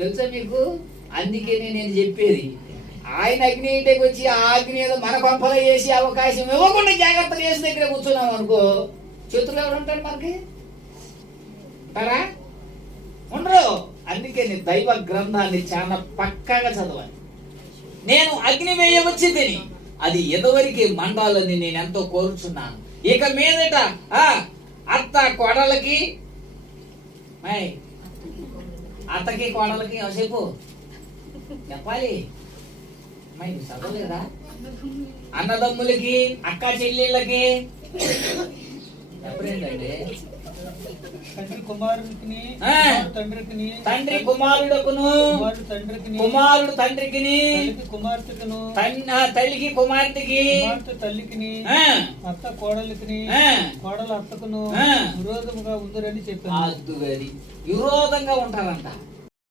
తెలుసా మీకు? అందుకే నేను చెప్పేది, ఆయన అగ్ని ఇంటికి వచ్చి ఆ అగ్ని ఏదో మన కొంపలో వేసి అవకాశం ఇవ్వకుండా జాగ్రత్తగా వేసి దగ్గర కూర్చున్నాం అనుకో, చేతులు ఎవరు ఉంటాడు మనకి? ఉంటారా? ఉండరు. అందుకే నేను దైవ గ్రంథాన్ని చాలా పక్కాగా చదవాలి. నేను అగ్ని వేయవచ్చి తిని అది ఎదవరికి మండాలని నేను ఎంతో కోరుచున్నాను. ఇక మీదట అత్త కోడలకి, అత్తకి కోడలకి సేపు చెప్పాలి. చదవలేదా? అన్నదమ్ములకి, అక్క చెల్లెళ్ళకి చెప్పలేదండి. తండ్రి కుమారుడుకును, కుమారుడు తండ్రికి, తల్లికి కుమార్తెకి, తల్లికి, అత్త కోడలికి, కోడలు అత్తకును విరోధముగా ఉందరని చెప్పారు. విరోధంగా ఉంటారంట.